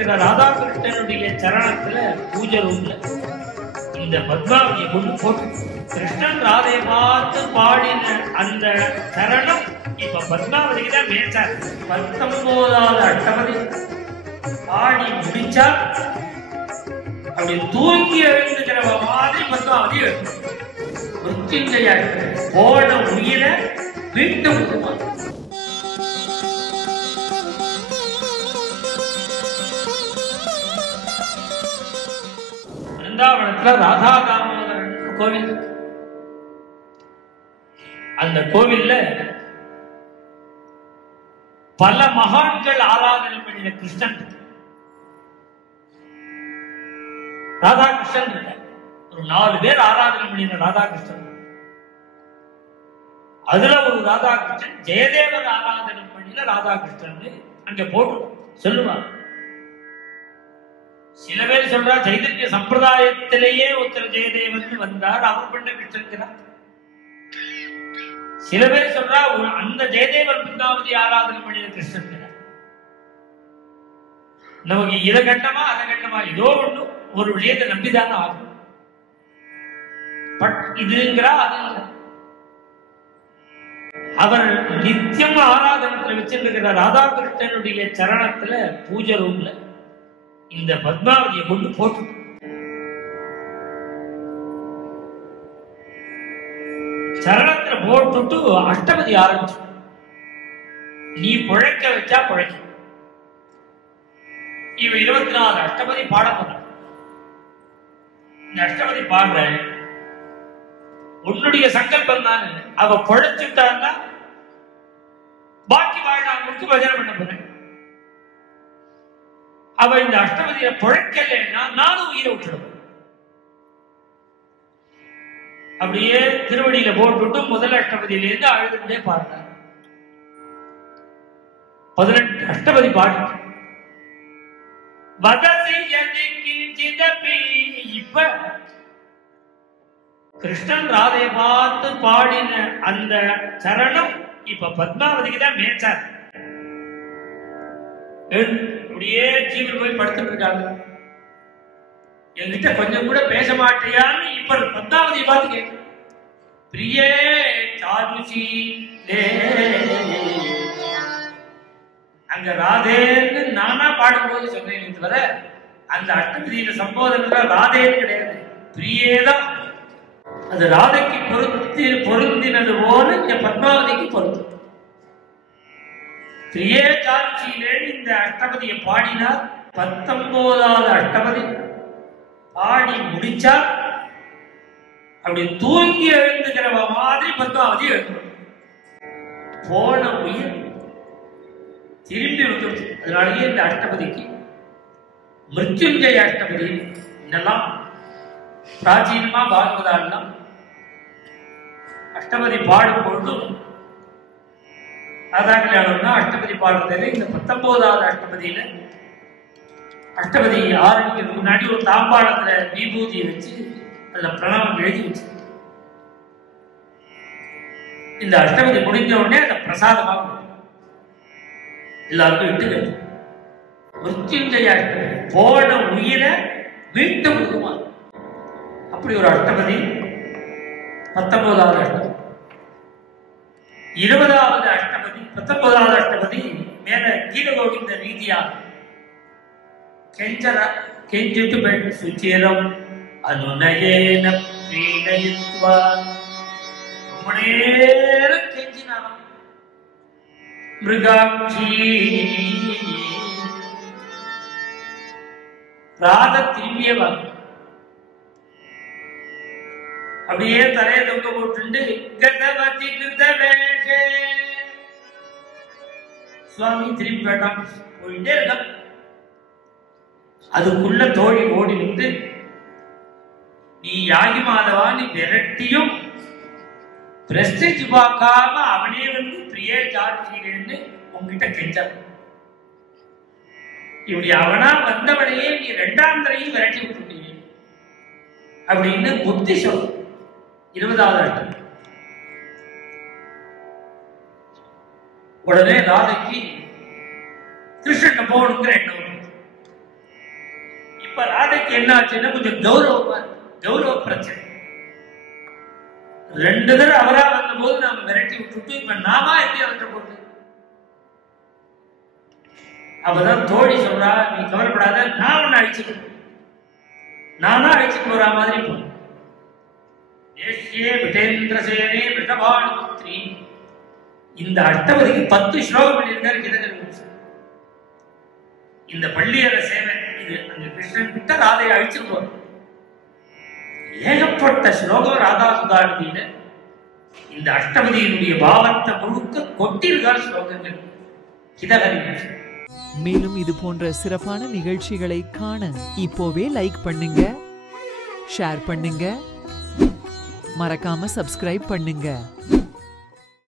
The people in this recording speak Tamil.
வச்சிருக்கிற ராதாகிருஷ்ணனுடைய சரணத்துல பூஜை ரூம்ல இந்த பத்மாவதியை கொண்டு போட்டு கிருஷ்ணன் ராதை பார்த்து பாடின அந்த சரணம் இப்ப பத்மாவதிக்கு தான் மேய்ச்சார். 19வது அஷ்டபதி பாடி முடிச்சா அப்படி தூங்கி எழுந்துக்கிற மாதிரி பத்மாவதி போன உயிரை வீட்டு பிருந்தாவனத்துல ராதா தாமோதரன் கோவில். அந்த கோவில்ல பல மகான்கள் ஆராதனை பண்ணின கிருஷ்ணன் ராதாகிருஷ்ணன் ஒரு 4 பேர் ஆராதனை பண்ணின ராதாகிருஷ்ணன். அதுல ஒரு ராதாகிருஷ்ணன் ஜெயதேவர் ஆராதனை பண்ணின ராதாகிருஷ்ணன் அங்க போட்டு சொல்லுவாங்க. சில பேர் சொல்றா சைதன்ய சம்பிரதாயத்திலேயே ஒருத்தர் ஜெயதேவன் வந்தார், அவர் பண்ண கிருஷ்ணன். சில பேர் சொல்றா அந்த ஜெயதேவர் பிருந்தாவதி ஆராதனை பண்ணின கிருஷ்ணன். நமக்கு இதை கட்டமா அதை கட்டமா ஏதோ ஒண்ணு ஒரு விஷயத்தை நம்பிதானே ஆகும். பட் இதுங்கிறா அது அவர் நித்தியம் ஆராதனத்துல வச்சிருக்கிற ராதாகிருஷ்ணனுடைய சரணத்துல பூஜை ரூம்ல இந்த பத்மாவதியை கொண்டு போட்டு சரணத்துல போட்டுட்டு அஷ்டபதி ஆரம்பிச்சு. நீ பிழைக்க வச்சா பிழைக்க. இவ 24 அஷ்டபதி பாட போற. இந்த அஷ்டபதி பாடுற உன்னுடைய சங்கல்பம் தான். அவ பிழைச்சுட்டான்னா பாக்கி வாழ்நாளுக்கு பஜனை பண்ண போறேன். அவ இந்த அஷ்டபதியை பிழைக்கலைன்னா நானும் உயிரை விட்டுடுவேன். அப்படியே திருவடியில போட்டுட்டு முதல் அஷ்டபதியிலிருந்து அழுதுட்டே பாடுறார். 18 அஷ்டபதி பாடு. இப்ப கிருஷ்ணன் ராதை பார்த்து பாடின அந்த சரணம் இப்ப பத்மாவதிக்கு தான் மேய்ச்சார். அப்படியே ஜீவன் போய் படுத்துட்டு இருக்காங்க. என்கிட்ட கொஞ்சம் கூட பேச மாட்டியான்னு இப்ப பத்மாவதியை பார்த்து கேட்க. பிரியே சாருஷி அங்க ராதேன்னு நானா பாடும்போது சொன்னேன் தவிர அந்த அஷ்டபதியில சம்போதனை ராதேன்னு கிடையாது, பிரியேதான். அது ராதைக்கு பொருந்தினது போல இந்த பத்மாவதிக்கு பொருந்தும். பிரியே சாருஷியிலேன்னு இந்த அஷ்டபதியை பாடினார். 19வது அஷ்டபதி பாடி முடிச்சா அப்படி தூங்கி எழுந்துக்கிற மாதிரி பத்மாவதி எழுந்து போன உயிர் திரும்பி வந்துடுச்சு. அதனாலேயே இந்த அஷ்டபதிக்கு மிருத்யுஞ்சய அஷ்டபதி இதெல்லாம் பிராச்சீனமா பாகவதாலாம் அஷ்டபதி பாடும் பொழுது ராதாகிருஷ்ணன் அஷ்டபதி பாடுறதுல இந்த 19வது அஷ்டபதியில அஷ்டபதி ஆரம்பிக்கிறதுக்கு முன்னாடி ஒரு தாம்பாளத்துல விபூதியை வச்சு அதுல பிரணவம் எழுதி வச்சு இந்த அஷ்டபதி முடிஞ்ச உடனே அந்த பிரசாதமாக எல்லாருக்கும் இட்டு மிருத்யுஞ்சய அஷ்டபதி போன உயிரை வீட்டு முழுமா. அப்படி ஒரு அஷ்டபதி 19வது அஷ்டபதி. 20வது அஷ்டபதி 19வது அஷ்டபதி மேல கீழகோவிந்த ரீதியா கெஞ்சிட்டு பெண் சுச்சிரம் அனுநயேன பீடயித்வா ரொம்ப நேரம் கெஞ்சினாராம். மிருகாட்சி ராத திரும்பியவாங்க. அப்படியே தலையை தொங்க போட்டு கதவதி கிருதவேஷே சுவாமி திரும்பி வேண்டாம் போயிட்டே இருக்க. அதுக்குள்ள தோழி ஓடி வந்து நீ யாகி மாதவா நீ விரட்டியும் பிரஸ்டேஜ் பார்க்காம அவனே வந்து பிரியே சாட்சியிலிருந்து உங்ககிட்ட கெஞ்சான். இப்படி அவனா வந்தவனையே நீ 2ஆம் தரையும் விரட்டி விட்டுட்டீங்க அப்படின்னு புத்தி சொல். 20வது அஷ்டபதி. உடனே ராதைக்கு கிருஷ்ணன் போகணுங்கிற எண்ணம். இப்ப ராதைக்கு என்ன ஆச்சுன்னா கொஞ்சம் கௌரவ பிரச்சனை. 2 தடவை அவரா வந்த போது நாம விரட்டி விட்டுட்டு இப்ப நாமா எப்படி வந்த போது. அப்பதான் தோழி சொல்றா, நீ கவலைப்படாத, நான் உன்னை அழிச்சுட்டு நானா அழிச்சுட்டு போற மாதிரி போன. விட்டேந்திரசேனே விட்டபானுபுத்ரி. இந்த அஷ்டபதிக்கு 10 ஸ்லோகம் பண்ணியிருக்காரு கிதகர். இந்த பள்ளியற சேவை இது அந்த கிருஷ்ணன் கிட்ட ராதையை அழிச்சுட்டு போற. ஏகப்பட்ட ஸ்லோகம் ராதா சுதாரதியில இந்த அஷ்டபதியினுடைய பாவத்தை முழுக்க கொட்டியிருக்கார் ஸ்லோகங்கள் கிதகர். மேலும் இது போன்ற சிறப்பான நிகழ்ச்சிகளை காண இப்போவே லைக் பண்ணுங்க, ஷேர் பண்ணுங்க, மறக்காம சப்ஸ்கிரைப் பண்ணுங்க.